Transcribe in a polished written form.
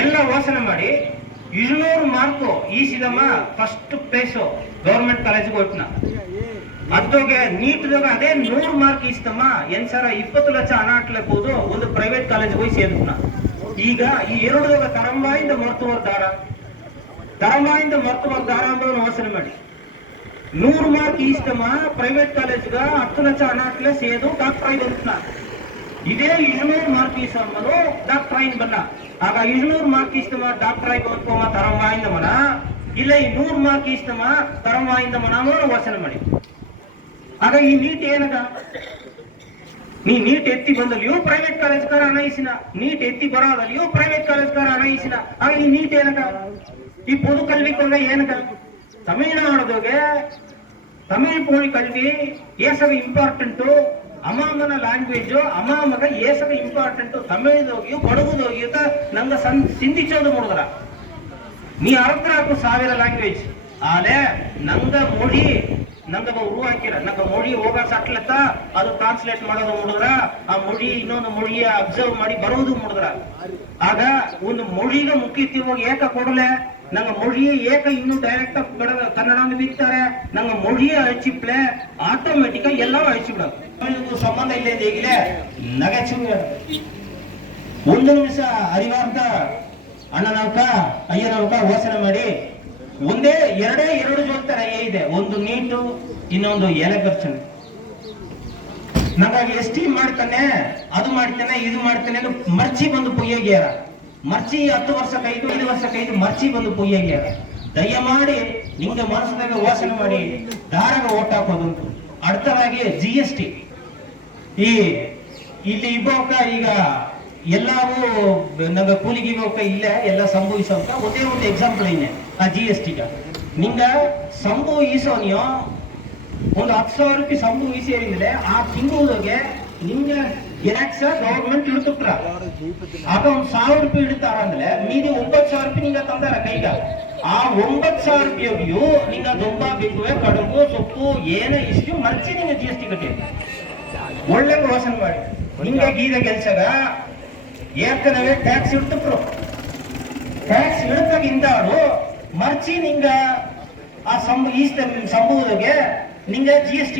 ಎಲ್ಲ ಯೋಚನೆ ಮಾಡಿ 200 ಮಾರ್ಕು ಈಸಿದಮ್ಮ ಫಸ್ಟ್ ಪ್ಲೇಸು ಗೌರ್ಮೆಂಟ್ ಕಾಲೇಜಿಗೆ ಹೋಗ್ತನ ಅದ್ದೋಗೆ ನೀಟ್ದಾಗ ಅದೇ 100 ಮಾರ್ಕ್ ಈಸ್ತಮ್ಮ ಏನ್ ಸರ 20 ಲಕ್ಷ ಹಣ ಹಾಕ್ಲೇಬಹುದು ಒಂದು ಪ್ರೈವೇಟ್ ಕಾಲೇಜಿಗೆ ಹೋಗಿ ಸೇರಿದ್ನ. ಈಗ ಈ ಎರಡದಾಗ ತರಂಬಾಯಿಂದ ಮರ್ತುವರ್ ದಾರ ಅಂತ ಯೋಚನೆ ಮಾಡಿ 100 ಮಾರ್ಕ್ ಈಸ್ತಮ್ಮ ಪ್ರೈವೇಟ್ ಕಾಲೇಜ್ಗ 10 ಲಕ್ಷ ಹಣ ಹಾಕ್ಲೆ ಸೇದು ಡಾಕ್ಟರ್ ಆಗಿ ಬಂದ್ನ. ಇದೇ 200 ಮಾರ್ಕ್ ಈಸಮ್ಮನು ಡಾಕ್ಟರ್ ಆಗಿ ಬನ್ನ. ಆಗ 200 ಮಾರ್ಕ್ ಈಸ್ತಮ್ಮ ಡಾಕ್ಟರ್ ಆಗಿ ಬಂದ್ಕೋಮ ತರಂಬಾಯಿಂದ ಮನ ಇಲ್ಲ ಈ 100 ಮಾರ್ಕ್ ಈಸ್ತಮ್ಮ ತರಂಬಾಯಿಂದ ಮನ ಯೋಚನೆ ಮಾಡಿ. ಆಗ ಈ ನೀಟ್ ಏನಗ ನೀ ನೀಟ್ ಎತ್ತಿ ಬಂದಲ್ಲಿಯೂ ಪ್ರೈವೇಟ್ ಕಾಲೇಜ್ ಕಾರ ಅನಯಿಸಿನ, ನೀಟ್ ಎತ್ತಿ ಬರೋದಲ್ಲಿಯೂ ಪ್ರೈವೇಟ್ ಕಾಲೇಜ್ ಕಾರ ಅನಯಿಸಿನ. ಆಗ ಈ ನೀಟ್ ಏನಗ ಈ ಪೊದು ಕಲ್ವಿ ಕೊಂಡ ಏನಗ ತಮಿಳ್ನಾಡುಗೆ ತಮಿಳ್ ಪೋಳಿ ಕಲ್ವಿ ಏಸಗ ಇಂಪಾರ್ಟೆಂಟು ಅಮಾಮನ ಲ್ಯಾಂಗ್ವೇಜ್ ಅಮಾಮಗ ಏಸಗ ಇಂಪಾರ್ಟೆಂಟು ತಮಿಳ್ದೋಗಿಯೂ ಕೊಡಗುದೋಗಿಯೂ ನಂಗ ಸಿಂಧಿಸೋದು ನೋಡಿದ್ರ ನೀ ಅರ್ಥ 1000 ಲ್ಯಾಂಗ್ವೇಜ್ ಆಲೆ ನಂಗ ಮொழி ನಂಗ ಉರುವಾಕಿರ ನಂಗ ಮொழಿ ಹೋಗ ಸಟ್ಲತ್ತ ಅದು ಟ್ರಾನ್ಸ್ಲೇಟ್ ಮಾಡೋದು ನೋಡಿದ್ರ ಆ ಮொழಿ ಇನ್ನೊಂದು ಮொழிಯ ಅಬ್ಸರ್ವ್ ಮಾಡಿ ಬರೋದು ನೋಡಿದ್ರ ಆಗ ಒಂದು ಮொழிಗೆ ಮುಖ್ಯತ್ವವಾಗಿ ಏಕ ಕೊಡಲೆ ನಂಗೆ ಮொழியை ಏಕ ಇನ್ನೂ ಡೈರೆಕ್ಟ್ ಕನ್ನಡ ಬಿಡ್ತಾರೆ ನಂಗೆ ಮொழியை ಅಳಿಸಿಪ್ಲೆ ಆಟೋಮೆಟಿಕ್ ಎಲ್ಲವೂ ಅಳಿಸಿಬಿಡೋದು ಸಂಬಂಧ ಇಲ್ಲ ಈಗಲೇ ನಗಚು ಒಂದು ನಿಮಿಷ ಅರಿವಾರ್ಥ ಅಣ್ಣನವಕ ಅಯ್ಯನವಕ ಯೋಚನೆ ಮಾಡಿ ಒಂದೇ ಎರಡು ಜೋಲ್ತಾರೆ ಇದೆ, ಒಂದು ನೀಟು ಇನ್ನೊಂದು ಎಲೆಗರ್ಚನೆ. ನಂಗಾಗಿ ಎಷ್ಟಿ ಮಾಡ್ತಾನೆ ಅದು ಮಾಡ್ತಾನೆ ಇದು ಮಾಡ್ತಾನೆ ಮರ್ಚಿ ಬಂದು ಪೊಯ್ಯಗ್ಯಾರ ಮರ್ಚಿ 10 ವರ್ಷಕ್ಕೈದು 5 ವರ್ಷಕ್ಕೈದು ಮರ್ಚಿ ಬಂದು ಪೊಯ್ಯಗ್ಯಾರ. ದಯಮಾಡಿ ನಿಮ್ಗೆ ಮನಸ್ಸಿನಾಗ ಯೋಚನೆ ಮಾಡಿ ದಾರಾಗ ಓಟ್ ಹಾಕೋದುಂಟು. அடுத்தದಾಗಿ GST ಇಲ್ಲಿ ಇಬ್ಬಕ ಈಗ ಎಲ್ಲಾರು ನಂಗೆ ಕೂಲಿಗೆ ಇವಾಗ ಇಲ್ಲ ಎಲ್ಲ ಸಂಭವಿಸೋಕ ಒಂದೇ ಒಂದು ಎಕ್ಸಾಂಪಲ್ ಇದೆ ಆ GST ನಿಂಗ ಸಂಭವಿಸೋನಿಯೋ ಒಂದು 10,000 ರೂಪಾಯಿ ಸಂಭವಿಸಿದ್ರೆ ಆ ತಿಂಗಳಿಗೆ ನಿಮ್ಗೆ ಗಿರಾಕ್ಸ ಗವರ್ಮೆಂಟ್ ಇಡ್ತುಕ್ರ ಆಗ 1,000 ರೂಪಾಯಿ ಇಡ್ತಾರ ಅಂದ್ರೆ ಮೀದಿ 9,000 ರೂಪಾಯಿ ನಿಂಗ ತಂದಾರ ಕೈಗ. ಆ 9,000 ರೂಪಾಯಿಯು ನಿಂಗ ದೊಂಬ ಬಿಕ್ಕುವೆ ಕಡುಬು ಸೊಪ್ಪು ಏನೇ ಇಷ್ಟು ಮರ್ಚಿ ನಿಂಗೆ GST ಕಟ್ಟಿ ಒಳ್ಳೆ ಯೋಚನೆ ಮಾಡಿ. ನಿಂಗೆ ಗೀದ ಕೆಲ್ಸಗ ಏಕನವೇ ಟ್ಯಾಕ್ಸ್ ಇಡ್ತುಕ್ರು ಟ್ಯಾಕ್ಸ್ ಇಡ್ತಾಗಿಂದಾರು ಮರ್ಚಿ ನಿಂಗ ಆ ಸಂಭವದಾಗೆ ನಿಂಗ GST